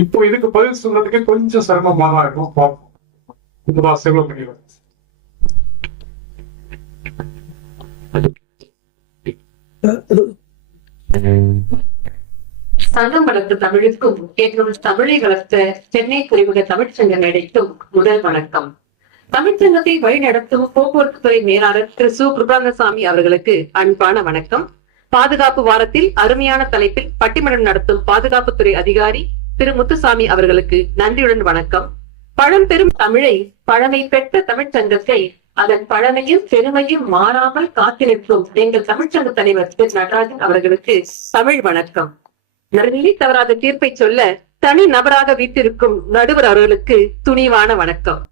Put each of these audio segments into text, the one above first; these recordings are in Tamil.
இப்போ இதுக்கு பதில் சொல்றதுக்கு கொஞ்சம் சிரமமா தான் இருக்கும். பார்ப்போம் இப்பதான் செல்வமணி வருது. சங்கம் வளர்த்த தமிழுக்கும் எங்கள் தமிழை வளர்த்த சென்னை துறைமுக தமிழ்ச்சங்க நடைக்கும் முதல் வணக்கம். தமிழ்ச்சங்கத்தை வழிநடத்தும் போக்குவரத்து துறை மேலாளர் திரு சு. கிருபானந்தசாமி அவர்களுக்கு அன்பான வணக்கம். பாதுகாப்பு வாரத்தில் அருமையான தலைப்பில் பட்டிமன்றம் நடத்தும் பாதுகாப்புத்துறை அதிகாரி திரு முத்துசாமி அவர்களுக்கு நன்றியுடன் வணக்கம். பழம்பெரும் தமிழை பழமை பெற்ற தமிழ்ச்சங்கத்தை அதன் பழமையும் பெருமையும் மாறாமல் காத்து நிற்கும் எங்கள் தமிழ்ச்சங்க தலைவர் திரு நடராஜன் அவர்களுக்கு தமிழ் வணக்கம். நன்றி தவறாத தீர்ப்பை சொல்ல தனி நபராக வீட்டிருக்கும் நடுவர் அவர்களுக்கு துணிவான வணக்கம்.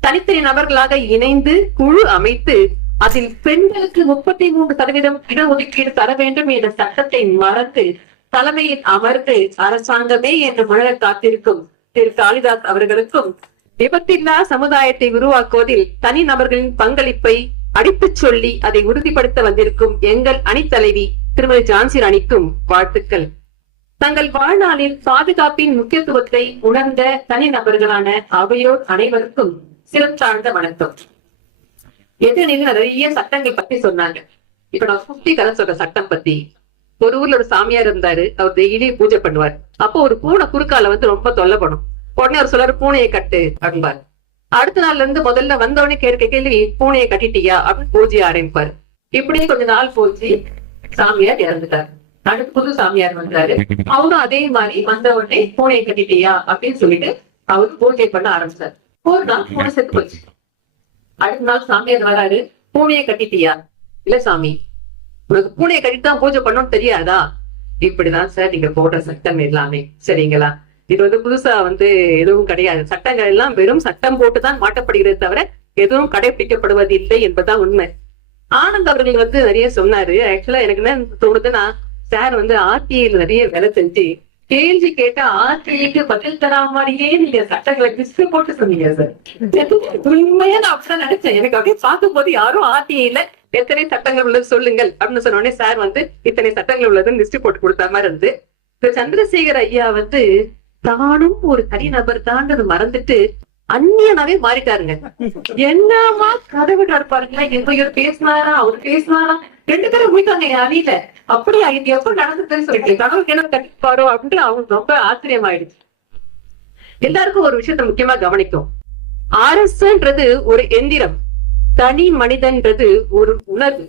தனித்தனி நபர்களாக இணைந்து குழு அமைத்து அதில் பெண்களுக்கு முப்பத்தி மூன்று சதவீதம் இடஒதுக்கீடு தர வேண்டும் என்ற சட்டத்தை மறந்து தலைமையில் அமர்ந்து அரசாங்கமே என்று முழங்க காத்திருக்கும் திரு காளிதாஸ் அவர்களுக்கும் விபத்தில்லா சமுதாயத்தை உருவாக்குவதில் தனி நபர்களின் பங்களிப்பை அடித்துச் சொல்லி அதை உறுதிப்படுத்த வந்திருக்கும் எங்கள் அணித்தலைவி திருமதி ஜான்சி ராணிக்கும் வாழ்த்துக்கள். தங்கள் வாழ்நாளில் பாதுகாப்பின் முக்கியத்துவத்தை உணர்ந்த தனி நபர்களான அவையோர் அனைவருக்கும் சிறப்பார்ந்த வணக்கம். எதிரில் நிறைய சட்டங்கள் பத்தி சொன்னாங்க. இப்ப நான் குட்டி கதை சொல்ற சட்டம் பத்தி ஒரு ஊர்ல ஒரு சாமியார் இருந்தாரு அவர் டெய்லி பூஜை பண்ணுவார். அப்போ ஒரு பூனை குறுக்கால வந்து ரொம்ப தொல்லை பண்ணும் உடனே அவர் சொல்றாரு பூனையை கட்டு அப்படின்பார் அடுத்த நாள்ல இருந்து முதல்ல வந்தவொடனே கேட்க கேள்வி பூனையை கட்டிட்டியா? அப்படின்னு பூஜையை ஆரம்பிப்பார். இப்படியே கொஞ்ச நாள் போச்சு சாமியார் இறந்துட்டார். அடுத்து புது சாமியார் வந்தாரு. அவரும் அதே மாதிரி வந்த உடனே பூனையை கட்டிட்டியா? அப்படின்னு சொல்லிட்டு அவரு பூஜை பண்ண ஆரம்பிச்சார். ஒரு நாள் பூனை செத்து போச்சு. அடுத்த நாள் சாமியார் வராரு. பூனையை கட்டிட்டியா? இல்ல சாமி. உனக்கு பூனையை கட்டிட்டு தான் பூஜை பண்ணணும்னு தெரியாதா? இப்படிதான் சார் நீங்க போடுற சட்டம் எல்லாமே. சரிங்களா? இது வந்து புதுசா வந்து எதுவும் கிடையாது. சட்டங்கள் எல்லாம் வெறும் சட்டம் போட்டுதான் மாட்டப்படுகிறது தவிர எதுவும் கடைபிடிக்கப்படுவது இல்லை என்பதுதான் உண்மை. ஆனந்த் அவர்கள் வந்து நிறைய சொன்னாரு. ஆக்சுவலா எனக்கு என்ன தோணுதுன்னா சார் வந்து ஆர்டிஐல நிறைய வேலை செஞ்சு கேள்வி கேட்ட ஆர்டிஐக்கு பதில் தரா மாதிரியே நீங்க சட்டங்களை பிஸ்கு போட்டு சொன்னீங்க சார் உண்மையா நான் அப்படிதான் நினைச்சேன். எனக்கு அப்படியே பார்க்கும் போது யாரும் ஆர்டிஐல எத்தனை சட்டங்கள் உள்ளது சொல்லுங்கள் அப்படின்னு சொன்ன உடனே சார் வந்து இத்தனை சட்டங்கள் உள்ளதுன்னு லிஸ்ட் போட்டு கொடுத்த மாதிரி இருந்து இந்த சந்திரசேகர் ஐயா வந்து தானும் ஒரு தனிநபர் தான் மறந்துட்டு அந்நியனாவே மாறிட்டாருங்க. என்னமா கதை விட்டாரு பாருங்களா எங்க இவர் பேசினாரா? அவர் பேசினாரா? ரெண்டு பேரும் போயிட்டாங்க என் அணியில. அப்படியா? இது எப்ப நடந்ததுன்னு சொல்லிட்டு கனவு கிணறு கட்டிப்பாரோ அப்படின்ட்டு அவங்க ரொம்ப ஆச்சரியமாயிடுச்சு. எல்லாருக்கும் ஒரு விஷயத்த முக்கியமா கவனிக்கும். ஆர்எஸ்ன்றது ஒரு எந்திரம். தனி மனிதன்றது ஒரு உணர்வு.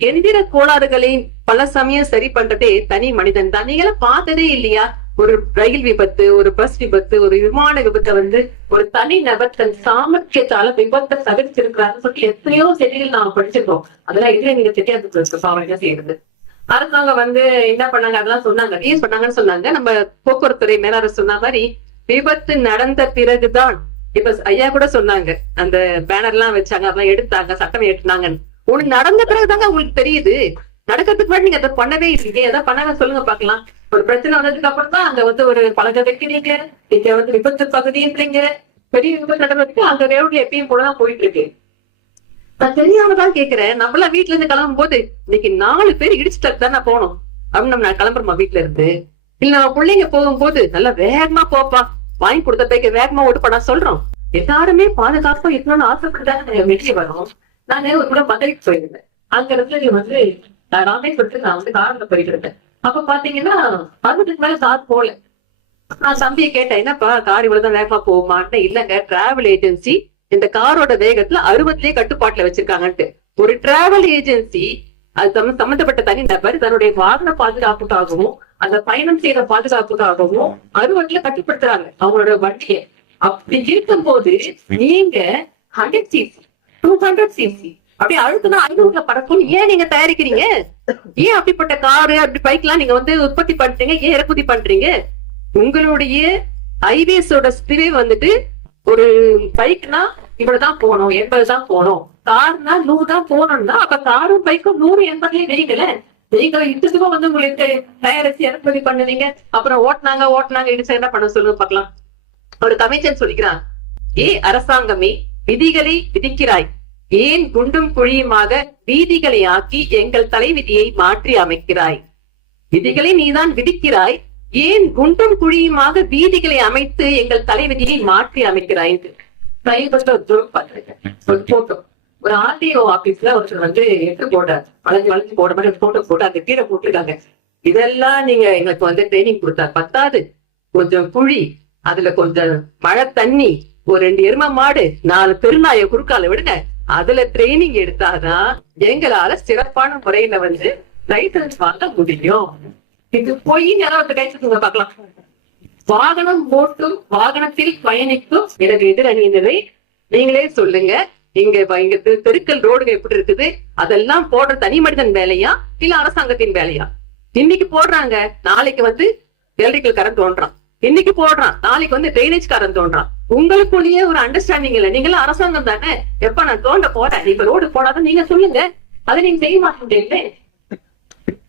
எந்திர கோளாறுகளை பல சமயம் சரி பண்றதே தனி மனிதன் தான். பார்த்ததே இல்லையா? ஒரு ரயில் விபத்து ஒரு பஸ் விபத்து ஒரு விமான விபத்தை வந்து ஒரு தனி நபர் தன் சாமர்த்தியத்தால விபத்தை தவிர்த்திருக்கிறாருன்னு சொல்லி எத்தனையோ செய்திகள் நாம படிச்சிருக்கோம். அதெல்லாம் எதிரே நீங்க தெரியாது பாவம் என்ன செய்யறது? அரசாங்கம் வந்து என்ன பண்ணாங்க அதெல்லாம் சொன்னாங்க. ஏன் சொன்னாங்கன்னு சொன்னாங்க. நம்ம போக்குவரத்து துறை மேலாளர் சொன்ன மாதிரி விபத்து நடந்த பிறகுதான் இப்ப ஐயா கூட சொன்னாங்க. அந்த பேனர் எல்லாம் வச்சாங்க அதெல்லாம் எடுத்தாங்க சட்டம் ஏற்றுனாங்கன்னு. உனக்கு நடந்த பிறகுதாங்க உங்களுக்கு தெரியுது. நடக்கிறதுக்கு முன்னாடி நீங்க அதை பண்ணவே இல்லையே. எதாவது பண்ணாங்க சொல்லுங்க பாக்கலாம் ஒரு பிரச்சனை வந்ததுக்கு அப்புறம் தான் அங்க வந்து ஒரு பழக வைக்கிறீங்க நீங்க வந்து விபத்து பகுதின்றீங்க பெரிய விபத்து நடந்ததுக்கு அந்த ரோடு எப்பயும் போலதான் போயிட்டு இருக்கு. நான் தெரியாமதான் கேக்குறேன். நம்மளாம் வீட்டுல இருந்து கிளம்பும் போது இன்னைக்கு நாலு பேர் இடிச்சுட்டு தானே போனோம் அப்படின்னு நம்ம நான் கிளம்புறோமா வீட்டுல இருந்து? இல்ல நம்ம பிள்ளைங்க போகும்போது நல்லா வேகமா போப்பா. வாங்கி கொடுத்த பைக்க வேகமா ஓட்டுப்பா. சொல்றோம். எல்லாருமே பாதுகாப்பா இருக்கணும்னு ஆசைப்பட்டுதான் வெளியே வரோம். நான் ஒரு கூட மதுரைக்கு போயிருந்தேன். அங்க இருந்து வந்து ராமேஸ்வரத்துக்கு நான் வந்து கார்ல போயிட்டு இருந்தேன். அப்ப பாத்தீங்கன்னா பதினெட்டுக்கு மேல கார் போல. நான் தம்பியை கேட்டேன் என்னப்பா கார் இவ்வளவுதான் வேகமா போகுமான்னு இல்லங்க. டிராவல் ஏஜென்சி இந்த காரோட வேகத்துல அறுபத்திலே கட்டுப்பாட்டுல வச்சிருக்காங்கன்ட்டு. ஒரு டிராவல் ஏஜென்சி அது சம்பந்தப்பட்ட தனி நபர் தன்னுடைய வாகன பாதுகாப்புக்காகவும் அந்த பயணம் செய்யற பாதுகாப்புக்காகவும் அறுபதுல கட்டுப்படுத்துறாங்க அவங்களோட வண்டியை. அப்படி இருக்கும் போது நீங்க hundred CC two hundred CC அப்படி அழுத்தினா ஐநூறுல பறக்கும். ஏன் நீங்க தயாரிக்கிறீங்க? ஏன் அப்படிப்பட்ட காரு அப்படி பைக் எல்லாம் நீங்க வந்து உற்பத்தி பண்றீங்க? ஏன் இறக்குமதி பண்றீங்க? உங்களுடைய ஹைவேஸோட ஸ்பிரே வந்துட்டு ஒரு பைக்னா இவ்வளவுதான் போகணும் எண்பதுதான் போகணும். கார்னா நூறு தான் போகணும்னா அப்ப காரும் பைக்கும் நூறு எண்பதுலயே வைங்களேன் நீங்க இதுக்கும் வந்து உங்களுக்கு தயாரிச்சு இறக்குமதி பண்ணுவீங்க. அப்புறம் ஓட்டுனாங்க ஓட்டுனாங்க இடிச்சு என்ன பண்ண சொல்லுங்க பார்க்கலாம். ஒரு கமிஷன் சொல்லிக்கிறான் ஏ அரசாங்கமே விதிகளை விதிக்கிறாய். ஏன் குண்டும் குழியுமாக வீதிகளை ஆக்கி எங்கள் தலைவிதியை மாற்றி அமைக்கிறாய்? விதிகளை நீதான் விதிக்கிறாய். ஏன் குண்டும் குழியுமாக வீதிகளை அமைத்து எங்கள் தலைவிதியை மாற்றி அமைக்கிறாய் சமீபத்துல ஒரு பார்த்திருக்கேன். ஒரு போட்டோ ஒரு ஆர்டிஓ ஆபீஸ்ல ஒருத்தர் வந்து எட்டு போட்டார். வளைஞ்சு வளைஞ்சு போட மாதிரி ஒரு போட்டோ போட்டு அந்த கீழே போட்டிருக்காங்க. இதெல்லாம் நீங்க எங்களுக்கு வந்து ட்ரைனிங் கொடுத்தா பத்தாது. கொஞ்சம் குழி அதுல கொஞ்சம் மழை தண்ணி ஒரு ரெண்டு எரும மாடு நாலு பெருநாய குறுக்கால விடுங்க. அதுல ட்ரைனிங் எடுத்தாதான் எங்களால சிறப்பான முறையில வந்து லைசன்ஸ் வாங்க முடியும். இது போய் யாராவது கை சுத்துங்க பார்க்கலாம். வாகனம் ஓட்டும் வாகனத்தில் பயணிக்கும் எனது எதிரணியினரை நீங்களே சொல்லுங்க இங்க இங்க தெருக்கள் ரோடுங்க எப்படி இருக்குது? அதெல்லாம் போடுற தனி மனிதன் வேலையா? இல்ல அரசாங்கத்தின் வேலையா? இன்னைக்கு போடுறாங்க நாளைக்கு வந்து எலக்ட்ரிக்கல் கரண்ட் தோன்றான். இன்னைக்கு போடுறான் நாளைக்கு வந்து ட்ரைனேஜ் கரண்ட் தோன்றான். உங்களுக்குள்ளேயே ஒரு அண்டர்ஸ்டாண்டிங் இல்ல. நீங்களும் அரசாங்கம் தானே? எப்ப நான் தோண்ட போறேன்? இப்ப ரோடு போடாத நீங்க சொல்லுங்க. அதை நீங்க செய்ய மாட்டேன்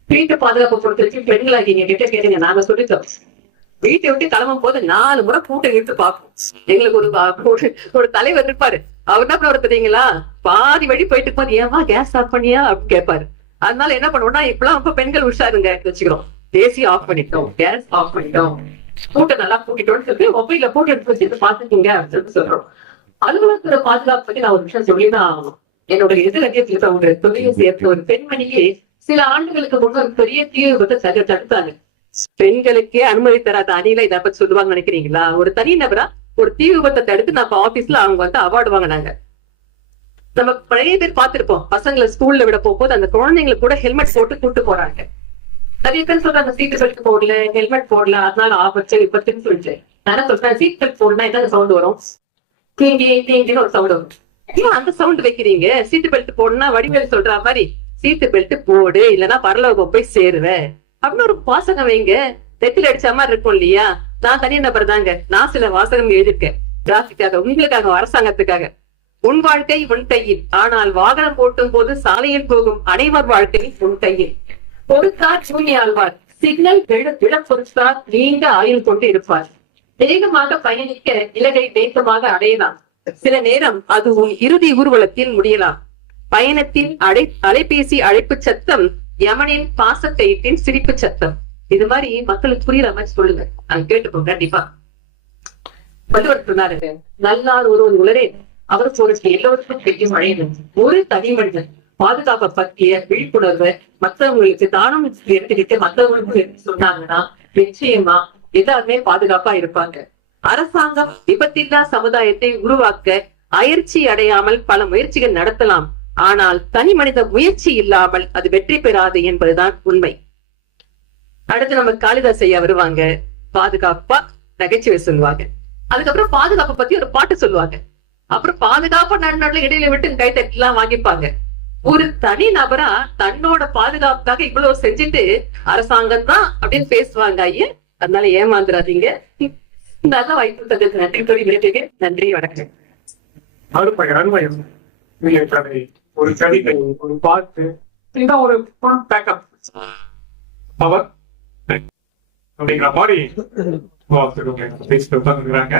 வீட்டு பாதுகாப்பு பொறுத்த வரைக்கும் பெண்களாகி நீங்க கிட்ட கேட்டீங்க நாங்க சொல்லித்தோம் வீட்டை விட்டு கிளம்பும் போது நாலு முறை கூட்டம் இழுத்து பார்ப்போம். எங்களுக்கு ஒரு ஒரு- தலைவர் இருப்பாரு. அவர் என்ன பண்ணுவாரு தெரியுங்களா? பாதி வழி போயிட்டு போது ஏமா கேஸ் ஆஃப் பண்ணியா? அப்படின்னு கேட்பாரு. அதனால என்ன பண்ணுவோம்னா இப்பெல்லாம் ரொம்ப பெண்கள் உஷாருங்க வச்சுக்கிறோம். ஏசி ஆஃப் பண்ணிட்டோம் கேஸ் ஆஃப் பண்ணிட்டோம். கூட்டம் நல்லா கூட்டிட்டோம்னு சொல்லி மொபைல போட்டு எடுத்து வச்சுட்டு பாத்துக்கீங்க அப்படின்னு சொல்றோம். அலுவலகத்துல பாதுகாப்பு பத்தி நான் ஒரு விஷயம் சொல்லிதான் ஆகணும். என்னோட எதிரத்தியத்தில் ஒரு தொழிலை சேர்த்த ஒரு பெண்மணியே சில ஆண்டுகளுக்கு முன்பு பெரிய தீ விபத்தை தடுத்தாங்க. பெண்களுக்கே அனுமதி தராத அணியில இதை பத்தி சொல்லுவாங்க நினைக்கிறீங்களா? ஒரு தனி நபரா ஒரு தீ விபத்தை தடுத்து நம்ம ஆபீஸ்ல அவங்க வந்து அவார்டு வாங்கினாங்க. நம்ம நிறைய பேர் பார்த்திருப்போம். பசங்களை ஸ்கூல்ல விட போகும்போது அந்த குழந்தைங்களுக்கு கூட ஹெல்மெட் போட்டு கூட்டு போறாங்க. நிறைய பேர் சொல்றாங்க சீட் பெல்ட் போடல ஹெல்மெட் போடல அதனால ஆபத்து விபத்துன்னு சொல்லிட்டு. நான் என்ன சொல்றேன் சீட் பெல்ட் போடலாம் என்ன சவுண்ட் வரும்? தீங்கி தீங்கின்னு ஒரு சவுண்ட் வரும். ஏன் அந்த சவுண்ட் வைக்கிறீங்க? சீட்டு பெல்ட் போடணும்னா வடிவேல் சொல்ற மாதிரி. சீட்டு பெல்ட் போடு இல்லைன்னா பரலோகம் போய் சேருவேன். அப்படின்னு ஒரு வாசகம் வைங்க. நெத்தில அடிச்ச மாதிரி இருக்கும் இல்லையா? நான் தனி நபர் தாங்க. நான் சில வாசகம் எழுதியிருக்கேன். டிராபிக்காக உங்களுக்காக அரசாங்கத்துக்காக. உன் வாழ்க்கை உன் கையில். ஆனால் வாகனம் ஓட்டும் போது சாலையில் போகும் அனைவர் வாழ்க்கை உன் கையில். பொறுத்தார் சூனி ஆழ்வார். சிக்னல் விட பொறுத்தார் நீண்ட ஆயுள் கொண்டு இருப்பார். வேகமாக பயணிக்க இலகை வேகமாக அடையலாம். சில நேரம் அது உன் இறுதி ஊர்வலத்தில் முடியலாம். பயணத்தின் அழை அலைபேசி அழைப்பு சத்தம் யமனின் பாசத்தையத்தின் சிரிப்பு சத்தம். இது மாதிரி மக்களுக்கு புரியுற மாதிரி சொல்லுங்க. நான் கேட்டுப்போம் கண்டிப்பா. வள்ளுவர் சொன்னாருங்க நல்லார் ஒருவர் உலரே அவர் பொருட்கள் எல்லோருக்கும் பெரிய மழையும் ஒரு தனி மனிதன் பாதுகாப்பை பற்றிய விழிப்புணர்வு மற்றவங்களுக்கு தானம் எடுத்துக்கிட்டு மற்றவங்களுக்கு சொன்னாங்கன்னா நிச்சயமா எல்லாருமே பாதுகாப்பா இருப்பாங்க. அரசாங்கம் விபத்தில்லா சமுதாயத்தை உருவாக்க அயற்சி அடையாமல் பல முயற்சிகள் நடத்தலாம். ஆனால் தனி மனித முயற்சி இல்லாமல் அது வெற்றி பெறாது என்பதுதான் உண்மை. அடுத்து நம்ம காளிதாஸ் ஐயா வருவாங்க. பாதுகாப்பா நகைச்சுவை சொல்லுவாங்க. அதுக்கப்புறம் பாதுகாப்பை பத்தி ஒரு பாட்டு சொல்லுவாங்க. அப்புறம் பாதுகாப்பா நடுநடுல இடையில விட்டு கை தட்டிலாம் வாங்கிப்பாங்க. ஒரு தனி நபரா தன்னோட பாதுகாப்புக்காக இவ்வளவு செஞ்சுட்டு அரசாங்கம் தான் அப்படின்னு பேசுவாங்க ஐயா. அதனால ஏமாந்துடாதீங்க நல்ல வாய்ப்பு நன்றி நன்றி வணக்கம். ஒரு கவிதை ஒரு பாட்டு. இதான் ஒரு ஃபுல் பேக்கப் அவர் அப்படிங்கிற மாதிரி. பேசிட்டு உட்காந்துருக்காங்க